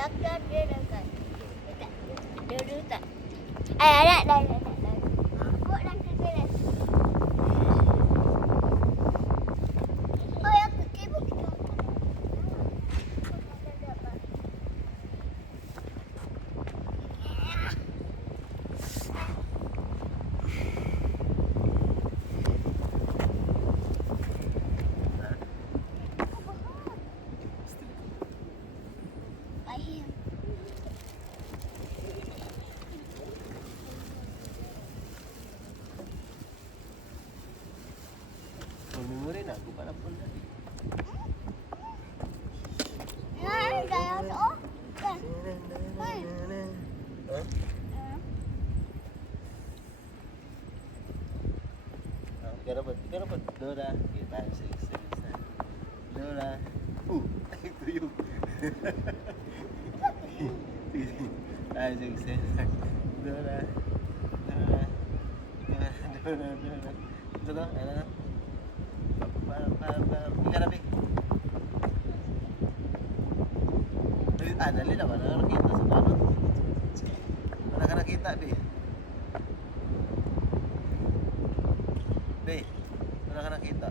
belakang dia dekat. Duduk tak? Ada. Buat lang ke kelas. Oh, ya kecil kita. Memori nak buka laptop dah. Kita dapat Dora, kita selesai. Dora, tuyul. Selesai. Dora. Itu dah, ada. Ikan api. Dali lah mana nakita sa plano. Mana ka nakita, Be? Be, mana ka nakita?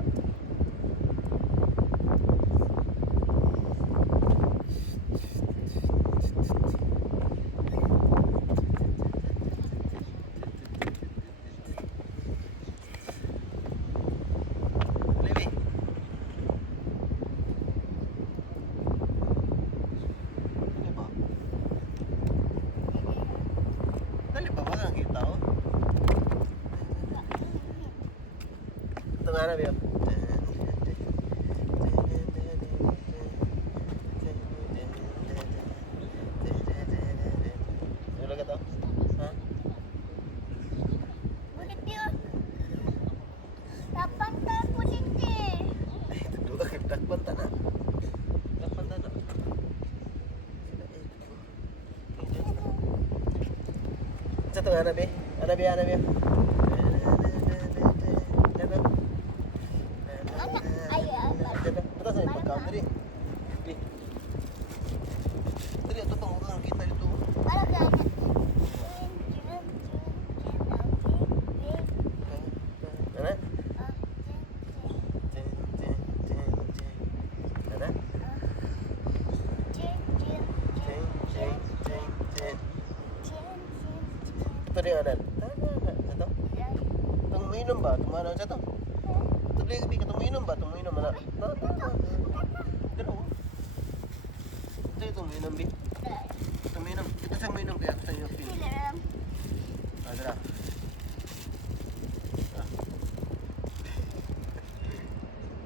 Tengah biar. Sudah kata? Hah? Kulit dia. Dapat tak kulit dia? Itu dua dakpan tanah. Dakpan tanah. Satu ada be. Ada be. Betul saya pegang tadi. Tadi itu tongkang kita itu. Ada banyak. Mana? Mana? Itu dia ada. Satu. Tong minum ba? Tumana satu. Tadi kami ketemu minum ba? Tong minum mana? Itu minum bi. Itu minum. Kita sang minum kaya sa inyo pin. Ada.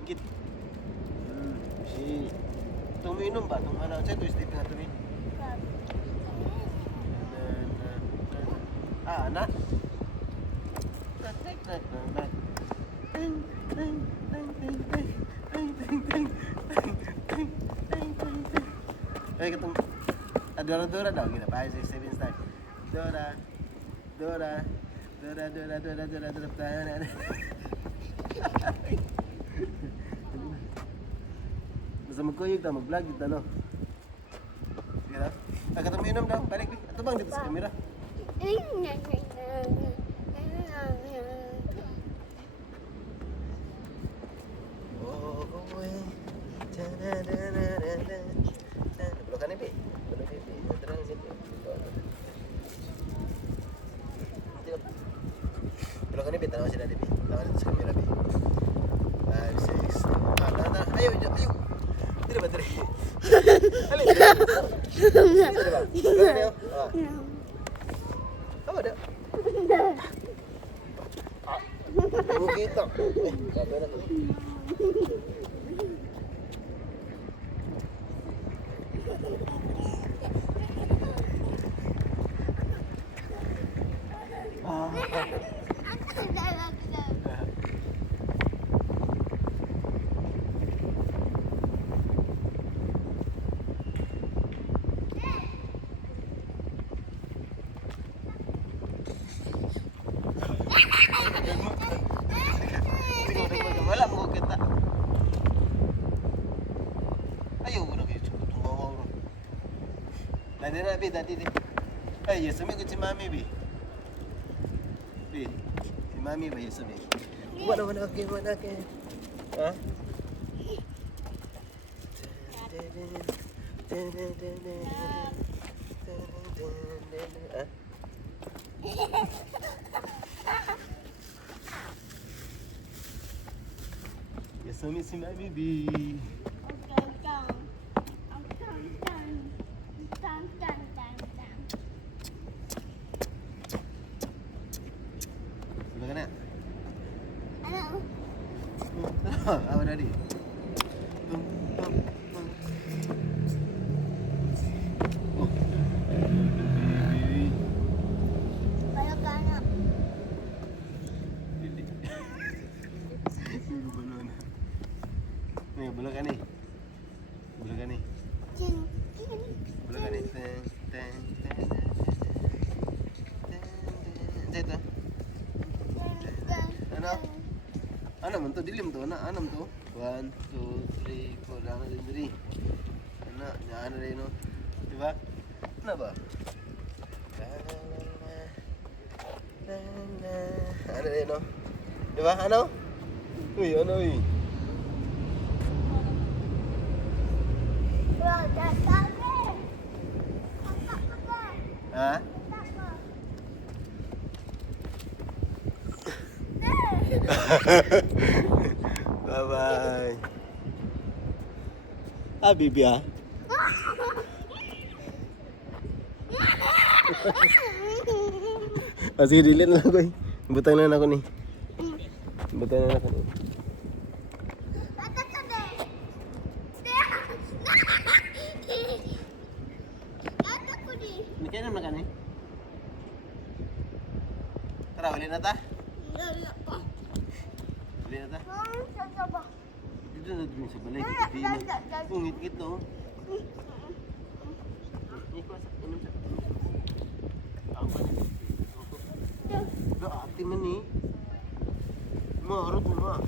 Git. Si. Tong minum ba? Tong ano? Sa ito step nga to bi. Anak. Ketemu Dora daw kita pa 6-7 start. Dora. Basta magkuyog daw, mag-vlog dito, no? Sige na. Katong minum daw, balik. Ito bang dito sa camera? Pelukan ni, Pi. Terang situ. Pelukan ni, Pi. Tahu sini ada, Pi. Tahu di kamera, Pi. 5, 6. Dah. Ayo. Tidak bateri. Alih. Tidak, Bang. Pelukan ni, apa ada? Kita. Apa nak? Wala mo kita. Tadi na, Bi, tadi. Ay, Yasumi ko si Mami, Bi. Bi, si Mami ba Yasumi? Mana okay. Ha? Yasumi si Mami, Bi. Sudah kena? Apa tadi? Oh. Nih, bulakan nih. Bulakan nih. Bulakan nih. Teng. Zeta. Anak mentu dilim tuh, anak anam tuh. 1, 2, 3, 4, jangan sendiri. Anak jangan ada ini. Coba. Kenapa? Ada ini. Coba, anak. Wih, anak wih. Hah? Bye-bye. Bibi ah. Sige, delete na ako eh. Butang na ako ni. Butang na ako ni. Ini kaya naman makan eh. Tara, uli na ta? Uli na ta? Dito na dun sa balay. Ngit-ngit no? Inom sa. Ako pa niya. Ati man eh. Maharap mo ma.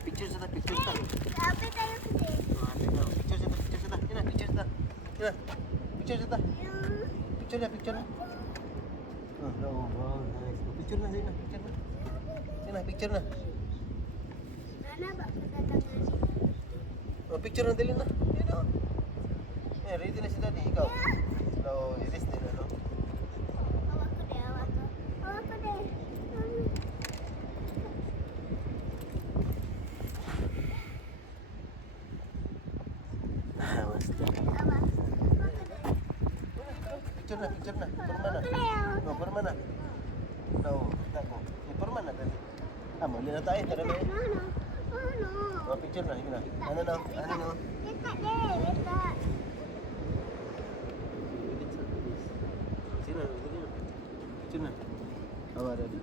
Picture sa. Sabi tayo kasi. Picture sa. Picture na. Oh, wow, nice. Picture na. Picture na. Nana ba katatangan? Oh, picture na dali na. Yan oh. Ready na si Daddy, ikaw. So, iris din ano. Hawak ko din. Picture na. Permana. No, tako. Permana tadi. Mali na tayo, tara na. Oh, picture na, sige na. Ano no? Kita deh. Sino? Picture na. Awa, Daddy.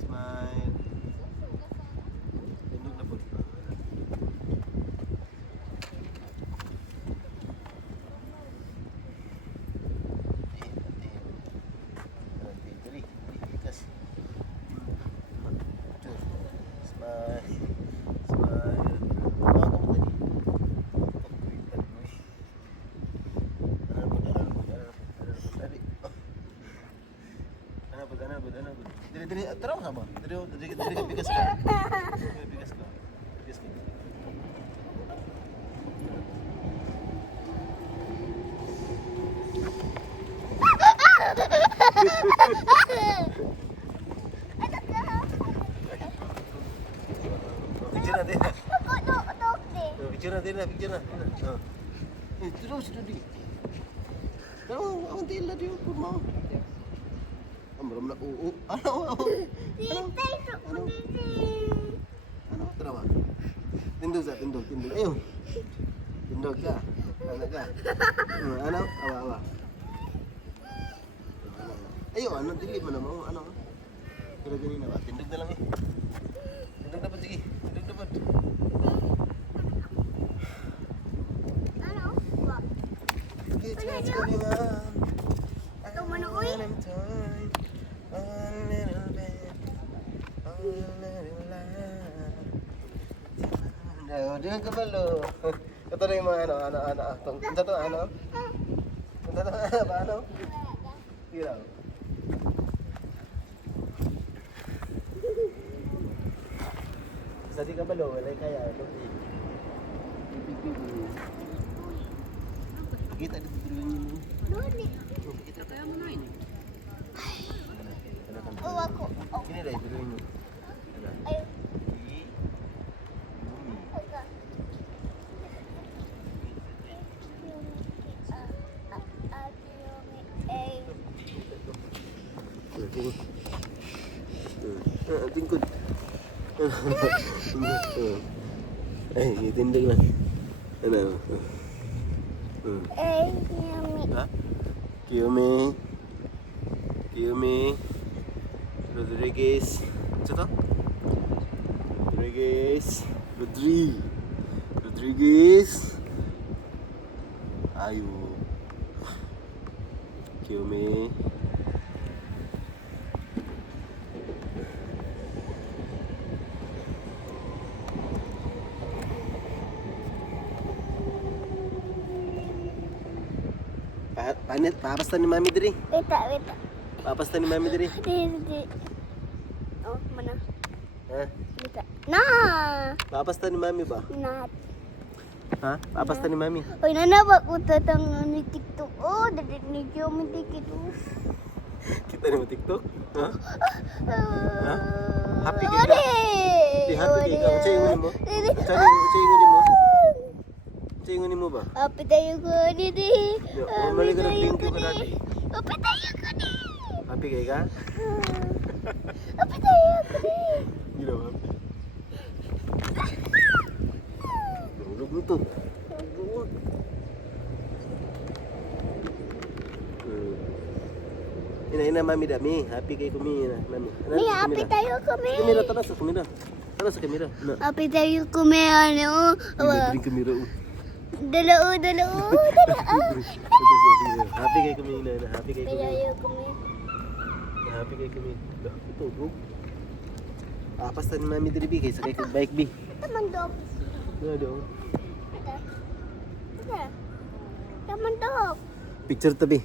Smile. Tunduk na po. Dari terang sama. Dari bigas ka. Bigas ka. Picture na. Terus tadi. Kalau awak tila dia pun mau. Belum nak. Ano? Kenapa? Tindu. Ayo. Tindog ka. Ano ka? Ano? Awa. Ayo, ano? Dili mo naman. Ano? Pero ganina ba? Tindog na lang eh. Tindog dapat, sige. Tindog dapat. Ano? Wa. It's what's going on. Ito man ako eh. I'm torn. A little bit. A little light. Diyan ka ba lo? Ito na yung mga ano. Ito to ano? Ito to ano? Gila. Sadi ka ba lo? Wala kaya. Kita dito dulu. Doni. Kita kaya mo na ini. Oh, ako. Oh, Sini deh dulu ini. ayo. Di bumi. Aga. Tingkut. Tindig lang. Ano? Yummy. Ha? Kiyomi. Rodriguez. Ano to? Rodriguez. Ayo. Kiyomi. Papasta ni Mami diri. Wait. Papasta ni Mami diri. Di. Oh, mana? Ha? Wait. Nah. Papasta ni Mami ba? Nah. Ha? Papasta ni Mami. Oy, nana ba ko tatang ni TikTok? Oh, dadi ni Jomi TikTok. Kita ni mo TikTok? Ha? Happy ka? Ore. Di happy ka. Unsay ingon mo? Unsay ingon mo? Unsay ingon mo ba? Apa tayo ko didi? Yo, mali ka nag-thank you ka dati. Apa tayo ko di? Happy kay ka? Apa tayo ko di? Gila ba? Tulog mo to. Ina Mami dami. Happy kay kumi na Mami. Ni apa tayo kami? Kamera tanas sa kamera. Tanas sa kamera. Na. Apa tayo kami ano? Ini kamera. Dalao. Happy kay kumi na. Happy kay kumi. Tayo kami. Happy kay kumi. Ito bro. Pasta ni Mami diri bi kay sakay kog bike bi. Taman dog. Ano? Taman dog. Picture to bi.